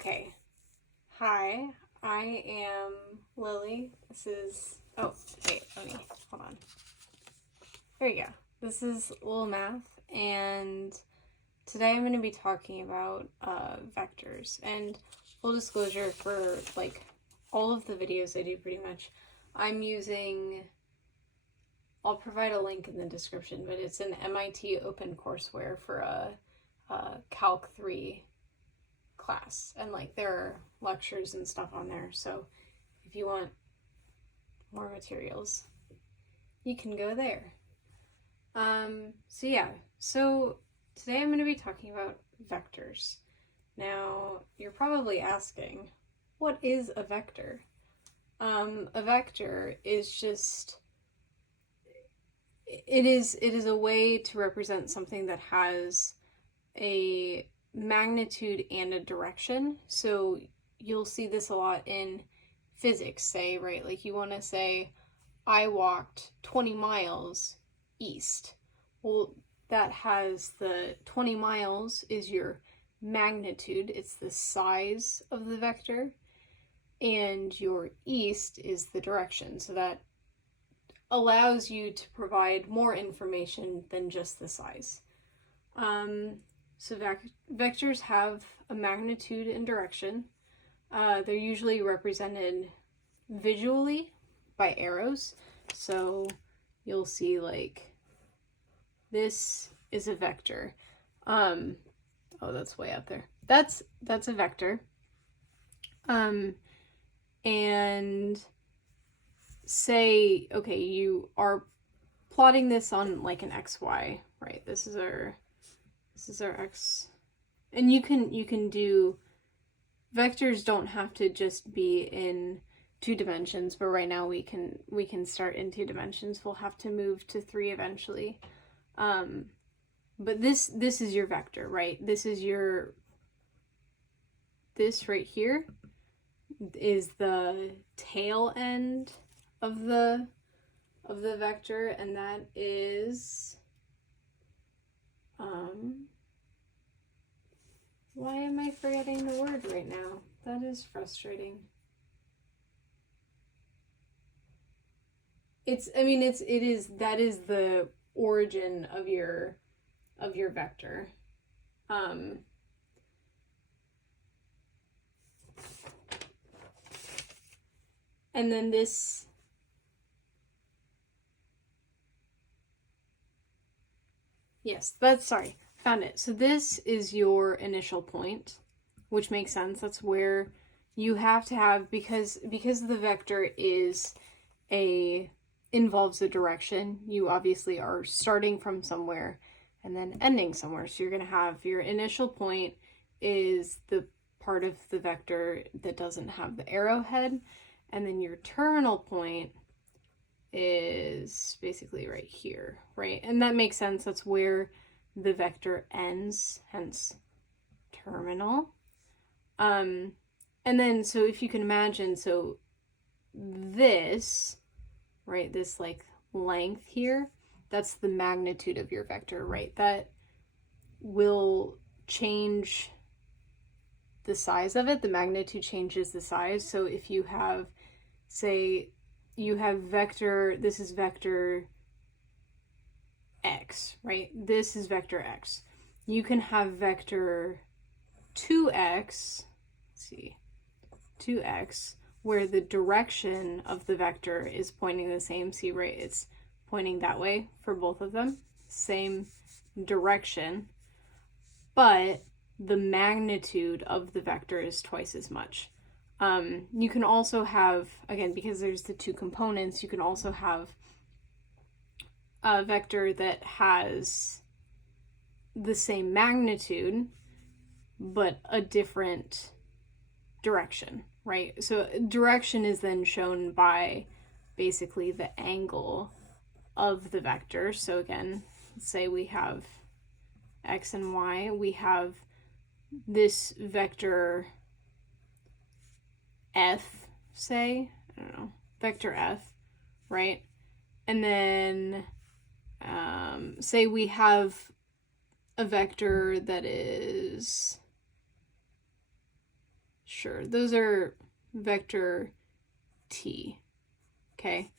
Okay. Hi, I am Lily. Oh, wait, hold on. There you go. This is Lil Math, and today I'm going to be talking about vectors. And full disclosure, for all of the videos I do pretty much, I'll provide a link in the description, but it's an MIT open courseware for a Calc 3 class, and there are lectures and stuff on there, so if you want more materials you can go there. So today I'm going to be talking about vectors. Now you're probably asking, what is a vector? A vector is just it is a way to represent something that has a magnitude and a direction. So you'll see this a lot in physics, say, right? Like you want to say, I walked 20 miles east. Well, that has the 20 miles is your magnitude. It's the size of the vector. And your east is the direction. So that allows you to provide more information than just the size. So vectors have a magnitude and direction. They're usually represented visually by arrows. So you'll see this is a vector. Oh, that's way up there. That's a vector. And say, okay, you are plotting this on an XY, right? This is our X, and you can do vectors. Don't have to just be in 2 dimensions, but right now we can start in 2 dimensions. We'll have to move to 3 eventually. But this is your vector, right? This right here is the tail end of the vector, and that is why am I forgetting the word right now? That is frustrating. That is the origin of your vector. And then this found it. So this is your initial point, which makes sense. That's where you have to have, because the vector involves a direction. You obviously are starting from somewhere and then ending somewhere. So you're going to have your initial point is the part of the vector that doesn't have the arrowhead, and then your terminal point is basically right here, right? And that makes sense. That's where the vector ends, hence terminal. And then, so if you can imagine, so this, right, this length here, that's the magnitude of your vector, right? That will change the size of it. The magnitude changes the size. So if you have, say, you have vector, this is vector x, right? This is vector x. You can have vector 2x, 2x, where the direction of the vector is pointing the same. See, right? It's pointing that way for both of them. Same direction, but the magnitude of the vector is twice as much. You can also have, again, because there's the 2 components, you can also have a vector that has the same magnitude, but a different direction, right? So direction is then shown by basically the angle of the vector. So again, let's say we have x and y. We have this vector f, say, I don't know, vector f, right? And then say we have a vector that is Sure, those are vector t, okay?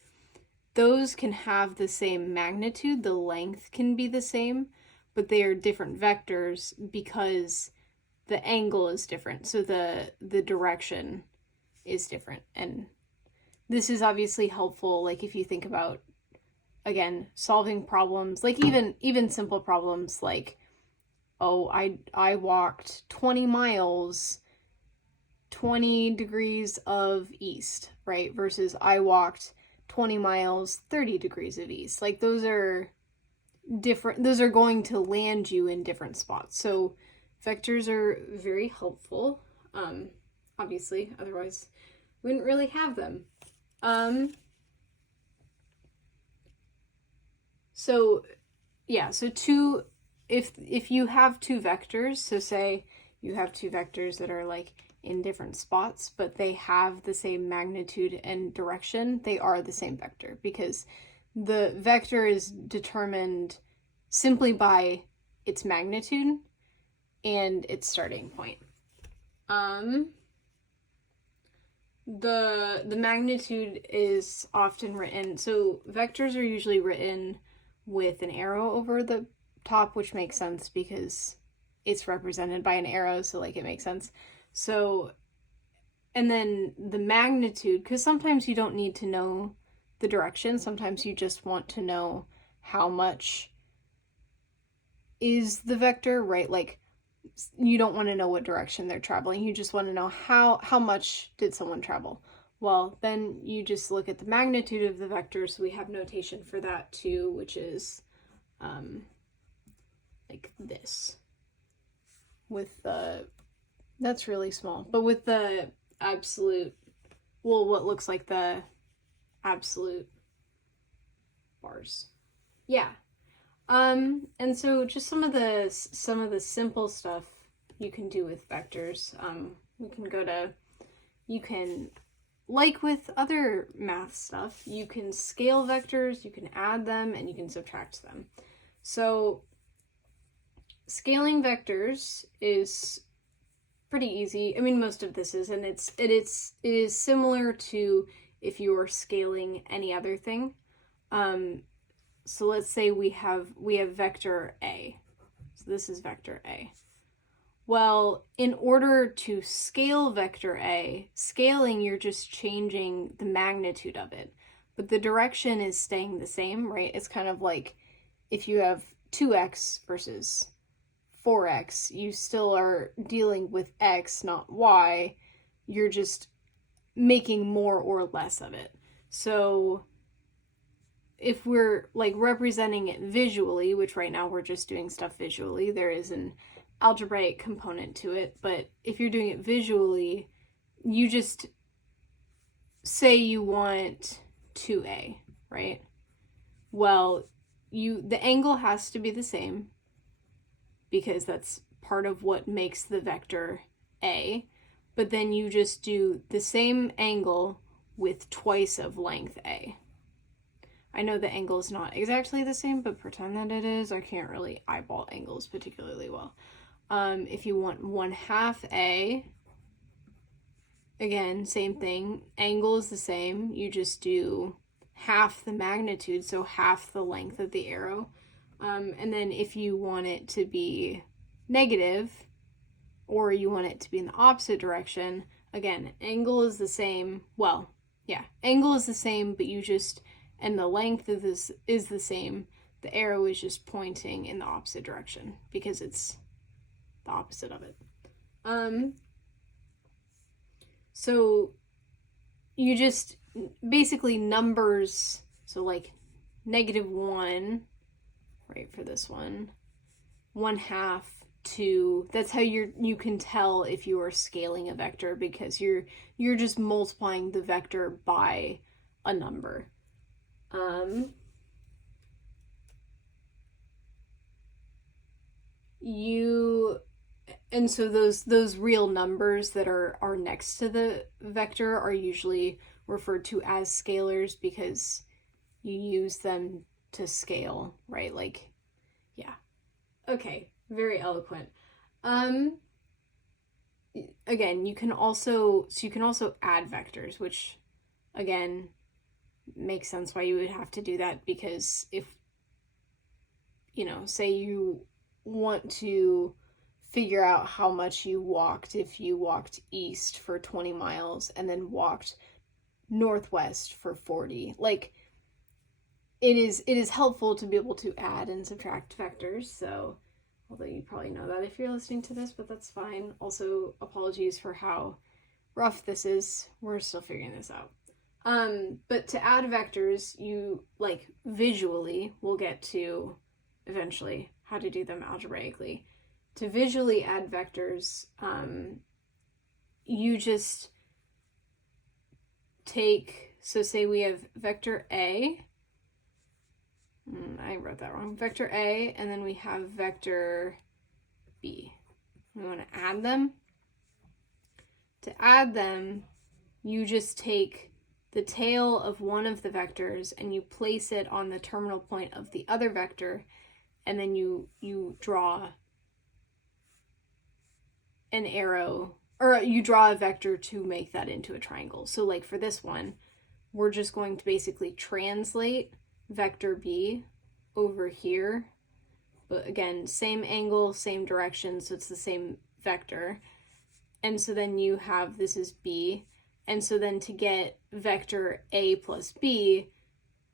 Those can have the same magnitude, the length can be the same, but they are different vectors because the angle is different, so the direction is different. And this is obviously helpful, like if you think about, again, solving problems, like even simple problems like, oh, I walked 20 miles 20 degrees of east, right? Versus I walked 20 miles 30 degrees of east. Like those are different, those are going to land you in different spots. So vectors are very helpful, obviously, otherwise we wouldn't really have them. So two, if you have two vectors, so say you have two vectors that are like in different spots, but they have the same magnitude and direction, they are the same vector because the vector is determined simply by its magnitude and its starting point. The magnitude is often written, so vectors are usually written with an arrow over the top, which makes sense because it's represented by an arrow, so like it makes sense. So, and then the magnitude, because sometimes you don't need to know the direction, sometimes you just want to know how much is the vector, right? Like you don't want to know what direction they're traveling, you just want to know how much did someone travel. Well, then you just look at the magnitude of the vector, so we have notation for that too, which is like this. With the, that's really small, but with the absolute, well, what looks like the absolute bars. Yeah. And so just some of the simple stuff you can do with vectors. We can go to, you can, like with other math stuff, you can scale vectors, you can add them, and you can subtract them. So scaling vectors is pretty easy. I mean, most of this is, and it is similar to if you were scaling any other thing. So let's say we have vector A. So this is vector A. Well, in order to scale vector A, scaling, you're just changing the magnitude of it, but the direction is staying the same, right? It's kind of like if you have 2x versus 4x, you still are dealing with x, not y. You're just making more or less of it. So if we're like representing it visually, which right now we're just doing stuff visually, there is an algebraic component to it, but if you're doing it visually, you just say you want 2a, right? Well, the angle has to be the same because that's part of what makes the vector a, but then you just do the same angle with twice of length a. I know the angle is not exactly the same, but pretend that it is. I can't really eyeball angles particularly well. If you want 1/2 a, again, same thing. Angle is the same. You just do half the magnitude, so half the length of the arrow. And then if you want it to be negative, or you want it to be in the opposite direction, again, angle is the same. Well, yeah, angle is the same, but you just, and the length of this is the same. The arrow is just pointing in the opposite direction because it's the opposite of it. So you just basically numbers, so like -1, right, for this one, 1/2, 2. That's how you can tell if you are scaling a vector, because you're just multiplying the vector by a number. And so those real numbers that are next to the vector are usually referred to as scalars because you use them to scale, right? Like, yeah. Okay, very eloquent. again, you can also add vectors, which again makes sense why you would have to do that, because if, you know, say you want to figure out how much you walked if you walked east for 20 miles and then walked northwest for 40, like, it is helpful to be able to add and subtract vectors. So, although you probably know that if you're listening to this, but that's fine. Also, apologies for how rough this is. We're still figuring this out. But to add vectors, you, like, visually, we'll get to eventually how to do them algebraically. To visually add vectors, you just take, so say we have vector A, I wrote that wrong, vector A, and then we have vector B. We want to add them. To add them, you just take the tail of one of the vectors and you place it on the terminal point of the other vector, and then you draw an arrow, or you draw a vector to make that into a triangle. So like for this one, we're just going to basically translate vector B over here, but again, same angle, same direction, so it's the same vector. And so then you have, this is B, and so then to get vector A plus B,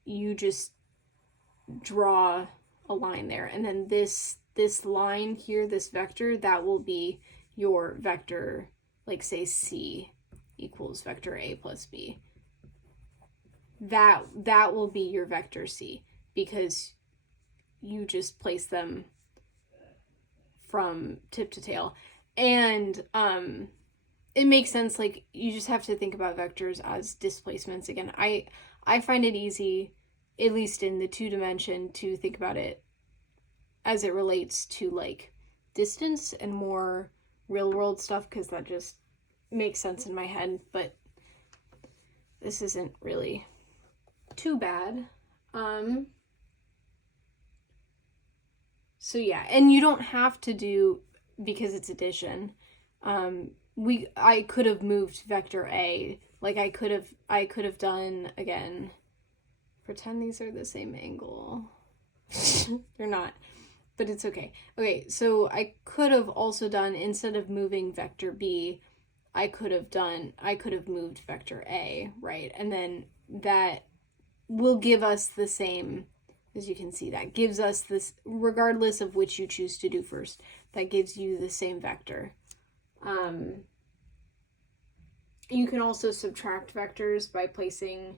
you just draw a line there, and then this line here, this vector, that will be your vector, like say C equals vector A plus B. That will be your vector C, because you just place them from tip to tail. And it makes sense, like, you just have to think about vectors as displacements. Again, I find it easy, at least in the 2-dimension, to think about it as it relates to like distance and more real world stuff, because that just makes sense in my head. But this isn't really too bad. So yeah, and you don't have to do, because it's addition, I could have moved vector A, like I could have done, again, pretend these are the same angle. They're not, but it's okay. Okay, so I could have also done, instead of moving vector B, I could have moved vector A, right? And then that will give us the same, as you can see, that gives us this, regardless of which you choose to do first, that gives you the same vector. You can also subtract vectors by placing,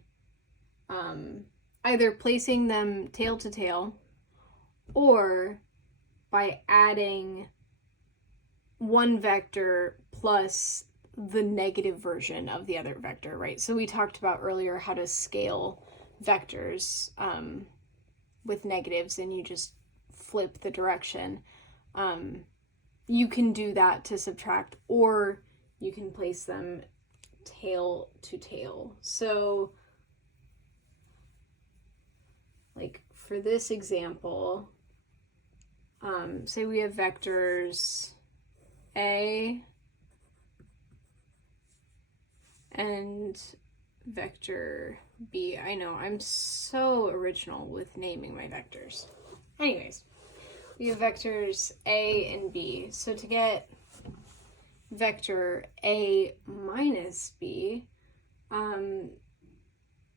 either placing them tail to tail, or by adding one vector plus the negative version of the other vector, right? So we talked about earlier how to scale vectors with negatives, and you just flip the direction. You can do that to subtract, or you can place them tail to tail. So like for this example, say we have vectors A and vector B. I know, I'm so original with naming my vectors. Anyways, we have vectors A and B. So to get vector A minus B,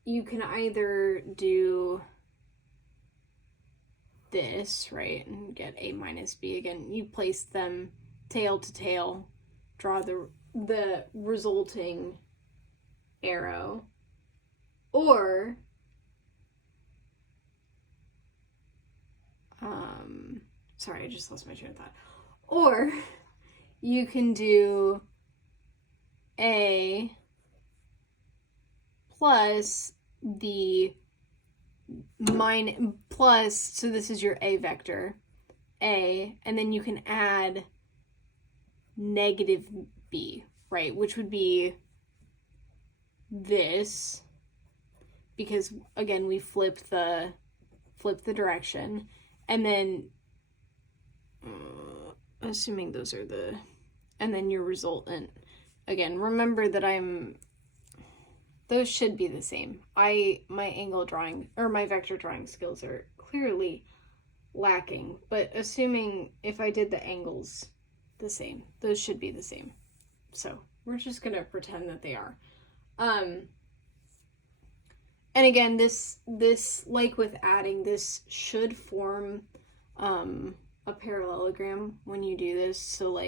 you can either do this, right, and get A minus B. Again, you place them tail to tail, draw the resulting arrow, or sorry, I just lost my train of thought. Or you can do A plus the plus, so this is your A vector, A, and then you can add negative B, right, which would be this, because again we flip the direction, and then assuming those are the and then your resultant. Again, remember that those should be the same. My angle drawing, or my vector drawing skills are clearly lacking, but assuming if I did the angles the same, those should be the same. So we're just gonna pretend that they are. And again, this like with adding, this should form a parallelogram when you do this. So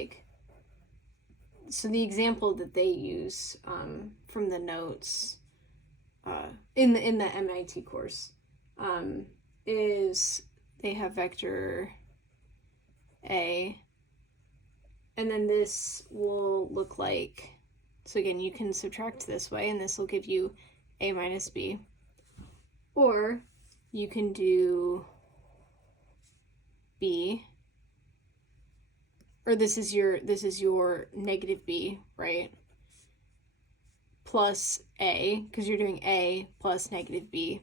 the example that they use from the notes in the MIT course is they have vector A, and then this will look like, so again, you can subtract this way, and this will give you A minus B. Or you can do B, or this is your negative B, right? Plus A, because you're doing A plus negative B.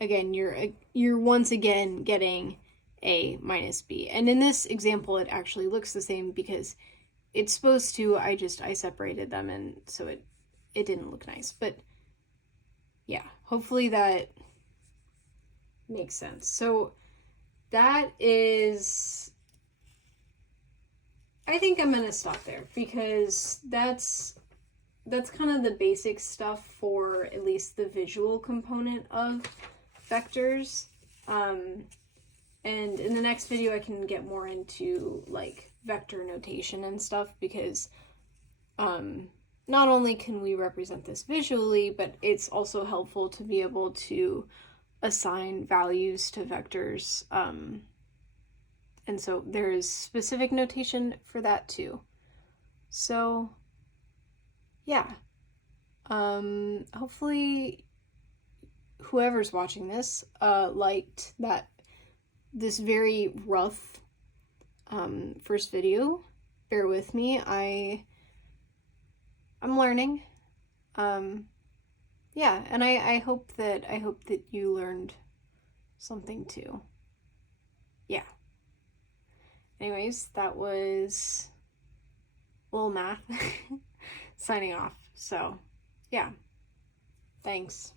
Again, you're once again getting A minus B. And in this example, it actually looks the same because it's supposed to, I separated them, and so it didn't look nice. But yeah, hopefully that makes sense. So that is, I think I'm going to stop there because that's kind of the basic stuff for at least the visual component of vectors. And in the next video, I can get more into like vector notation and stuff because not only can we represent this visually, but it's also helpful to be able to assign values to vectors. And so there is specific notation for that too. So yeah, hopefully whoever's watching this liked this very rough first video. Bear with me, I'm learning. Yeah, and I hope that you learned something too. Yeah. Anyways, that was a little math signing off. So, yeah. Thanks.